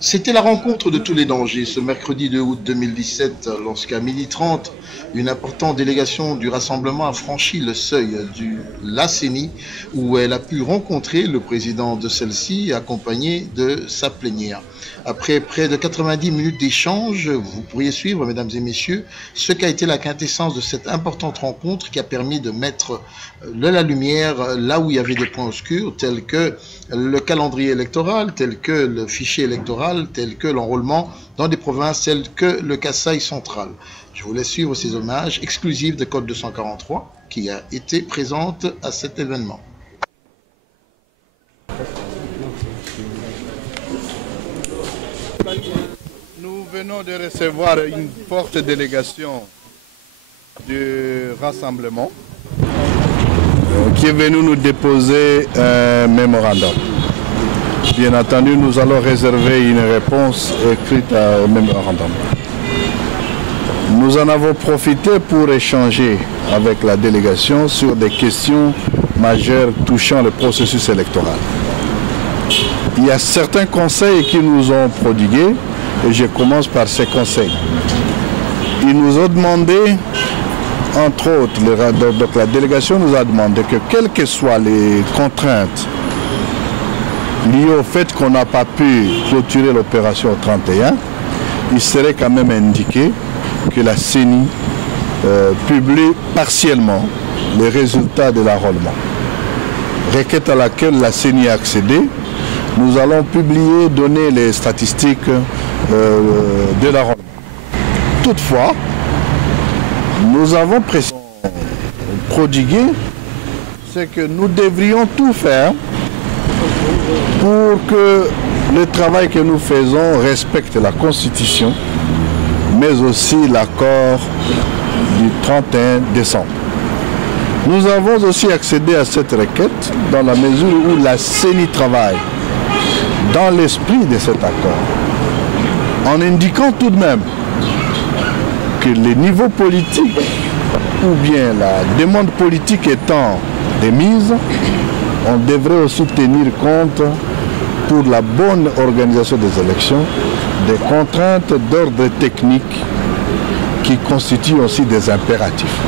C'était la rencontre de tous les dangers ce mercredi 2 août 2017 lorsqu'à 12h30, une importante délégation du rassemblement a franchi le seuil la CENI où elle a pu rencontrer le président de celle-ci accompagné de sa plénière. Après près de 90 minutes d'échange, vous pourriez suivre, mesdames et messieurs, ce qu'a été la quintessence de cette importante rencontre qui a permis de mettre la lumière là où il y avait des points obscurs, tels que le calendrier électoral, tels que le fichier électoral, tels que l'enrôlement dans des provinces telles que le Kasaï central. Je vous laisse suivre ces hommages exclusifs de Code 243 qui a été présente à cet événement. Nous venons de recevoir une forte délégation du rassemblement qui est venue nous déposer un mémorandum. Bien entendu, nous allons réserver une réponse écrite au mémorandum. Nous en avons profité pour échanger avec la délégation sur des questions majeures touchant le processus électoral. Il y a certains conseils qui nous ont prodigués et je commence par ces conseils. Ils nous ont demandé, entre autres, donc la délégation nous a demandé que quelles que soient les contraintes liées au fait qu'on n'a pas pu clôturer l'opération au 31, il serait quand même indiqué que la CENI publie partiellement les résultats de l'enrôlement. Requête à laquelle la CENI a accédé, nous allons publier, donner les statistiques de l'enrôlement. Toutefois, nous avons prodigué, c'est que nous devrions tout faire pour que le travail que nous faisons respecte la Constitution, mais aussi l'accord du 31 décembre. Nous avons aussi accédé à cette requête dans la mesure où la CENI travaille dans l'esprit de cet accord, en indiquant tout de même que les niveaux politiques ou bien la demande politique étant démise, on devrait aussi tenir compte pour la bonne organisation des élections des contraintes d'ordre technique qui constituent aussi des impératifs.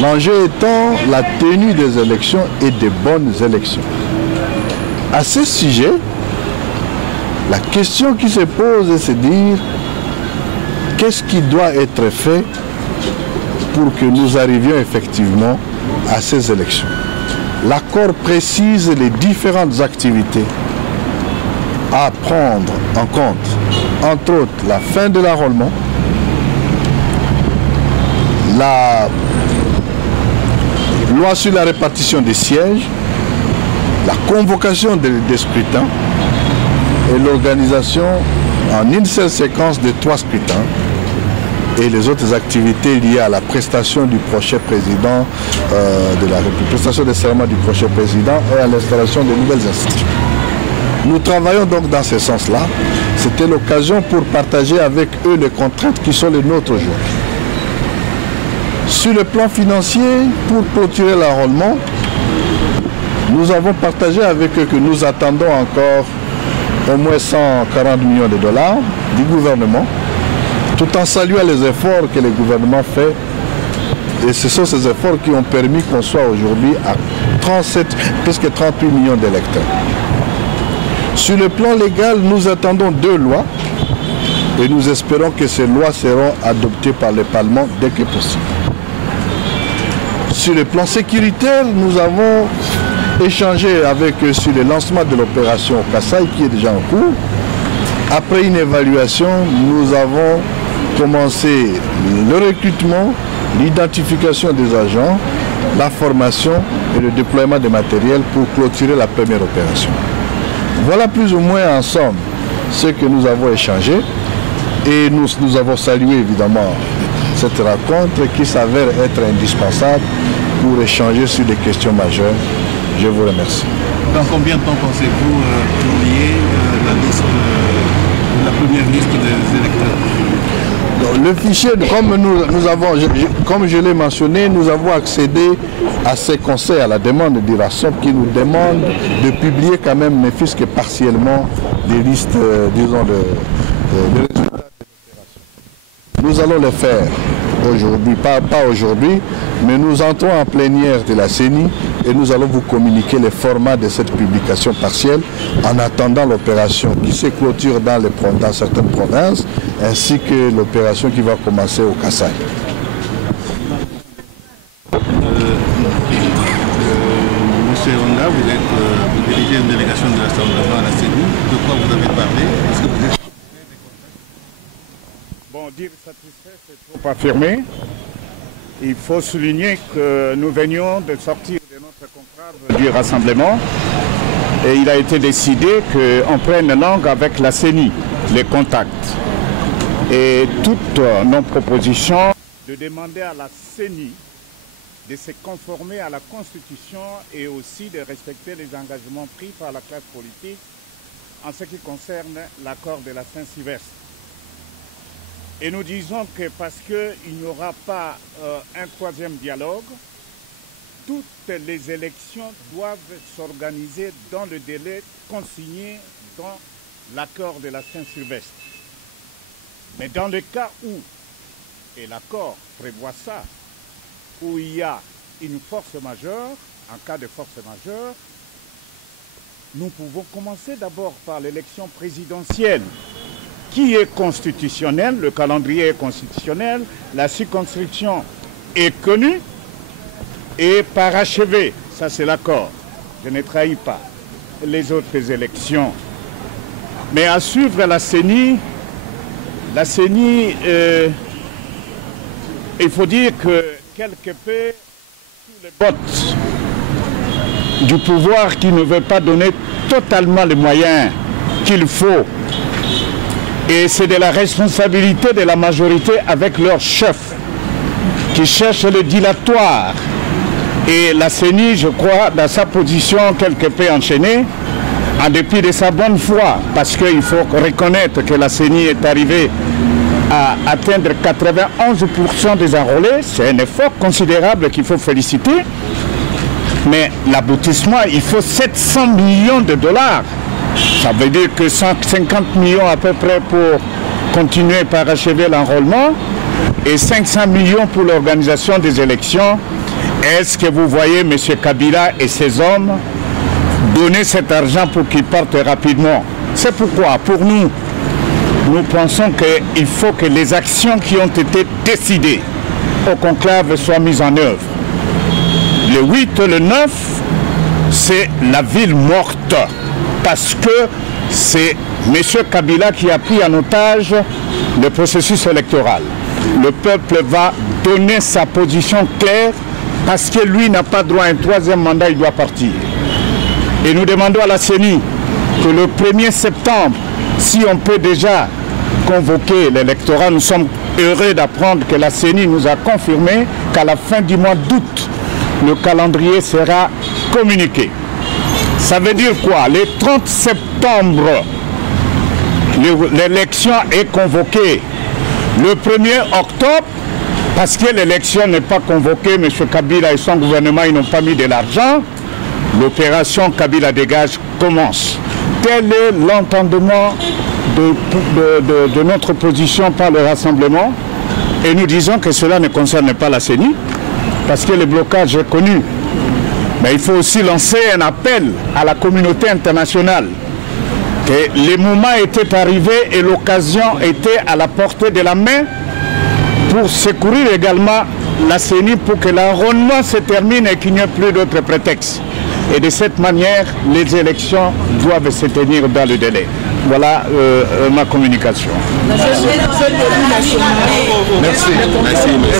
L'enjeu étant la tenue des élections et des bonnes élections. À ce sujet, la question qui se pose est de se dire qu'est-ce qui doit être fait pour que nous arrivions effectivement à ces élections. L'accord précise les différentes activités à prendre en compte, entre autres la fin de l'enrôlement, la loi sur la répartition des sièges, la convocation des scrutins et l'organisation en une seule séquence de 3 scrutins et les autres activités liées à la prestation du prochain président de la République, prestation de serment du prochain président et à l'installation de nouvelles institutions. Nous travaillons donc dans ce sens-là. C'était l'occasion pour partager avec eux les contraintes qui sont les nôtres aujourd'hui. Sur le plan financier, pour clôturer l'enrôlement, nous avons partagé avec eux que nous attendons encore au moins 140 millions de dollars du gouvernement, tout en saluant les efforts que le gouvernement fait. Et ce sont ces efforts qui ont permis qu'on soit aujourd'hui à presque 38 millions d'électeurs. Sur le plan légal, nous attendons 2 lois et nous espérons que ces lois seront adoptées par le Parlement dès que possible. Sur le plan sécuritaire, nous avons échangé avec eux sur le lancement de l'opération Kasaï qui est déjà en cours. Après une évaluation, nous avons commencé le recrutement, l'identification des agents, la formation et le déploiement de matériel pour clôturer la première opération. Voilà plus ou moins en somme ce que nous avons échangé et nous avons salué évidemment cette rencontre qui s'avère être indispensable pour échanger sur des questions majeures. Je vous remercie. Dans combien de temps pensez-vous publier la première liste des électeurs? Le fichier, comme je l'ai mentionné, nous avons accédé à ces conseils à la demande du RASOP qui nous demande de publier quand même, ne fût-ce que partiellement, des listes, disons, de résultats de l'opération. Nous allons le faire aujourd'hui, pas aujourd'hui, mais nous entrons en plénière de la CENI et nous allons vous communiquer le format de cette publication partielle en attendant l'opération qui se clôture dans certaines provinces, ainsi que l'opération qui va commencer au Kassai. Monsieur Onga, vous dirigez une délégation de rassemblement à la CENI. De quoi vous avez parlé? Est-ce que vous êtes... Bon, dire satisfait, c'est trop affirmé. Il faut souligner que nous venions de sortir de notre conclave du rassemblement et il a été décidé qu'on prenne langue avec la CENI, les contacts. Et toutes nos propositions de demander à la CENI de se conformer à la Constitution et aussi de respecter les engagements pris par la classe politique en ce qui concerne l'accord de la Saint-Sylvestre. Et nous disons que parce qu'il n'y aura pas un troisième dialogue, toutes les élections doivent s'organiser dans le délai consigné dans l'accord de la Saint-Sylvestre. Mais dans le cas où, et l'accord prévoit ça, où il y a une force majeure, en cas de force majeure, nous pouvons commencer d'abord par l'élection présidentielle, qui est constitutionnelle, le calendrier est constitutionnel, la circonscription est connue et parachevée, ça c'est l'accord, je ne trahis pas les autres élections. Mais à suivre la CENI, il faut dire que quelque peu, tous les votes du pouvoir qui ne veut pas donner totalement les moyens qu'il faut. Et c'est de la responsabilité de la majorité avec leur chef qui cherche le dilatoire. Et la CENI, je crois, dans sa position quelque peu enchaînée, en dépit de sa bonne foi, parce qu'il faut reconnaître que la CENI est arrivée à atteindre 91% des enrôlés, c'est un effort considérable qu'il faut féliciter. Mais l'aboutissement, il faut 700 millions de dollars. Ça veut dire que 150 millions à peu près pour continuer par achever l'enrôlement et 500 millions pour l'organisation des élections. Est-ce que vous voyez M. Kabila et ses hommes donner cet argent pour qu'ils partent rapidement? C'est pourquoi, pour nous, nous pensons qu'il faut que les actions qui ont été décidées au conclave soient mises en œuvre. Le 8 et le 9, c'est la ville morte. Parce que c'est M. Kabila qui a pris en otage le processus électoral. Le peuple va donner sa position claire parce que lui n'a pas droit à un troisième mandat, il doit partir. Et nous demandons à la CENI que le 1er septembre, si on peut déjà convoquer l'électorat, nous sommes heureux d'apprendre que la CENI nous a confirmé qu'à la fin du mois d'août, le calendrier sera communiqué. Ça veut dire quoi? Le 30 septembre, l'élection est convoquée. Le 1er octobre, parce que l'élection n'est pas convoquée, M. Kabila et son gouvernement ils n'ont pas mis de l'argent, l'opération Kabila dégage commence. Tel est l'entendement de notre position par le rassemblement. Et nous disons que cela ne concerne pas la CENI, parce que le blocage est connu. Mais il faut aussi lancer un appel à la communauté internationale que le moment était arrivé et l'occasion était à la portée de la main pour secourir également la CENI pour que l'enrôlement se termine et qu'il n'y ait plus d'autres prétextes. Et de cette manière, les élections doivent se tenir dans le délai. Voilà ma communication. Merci.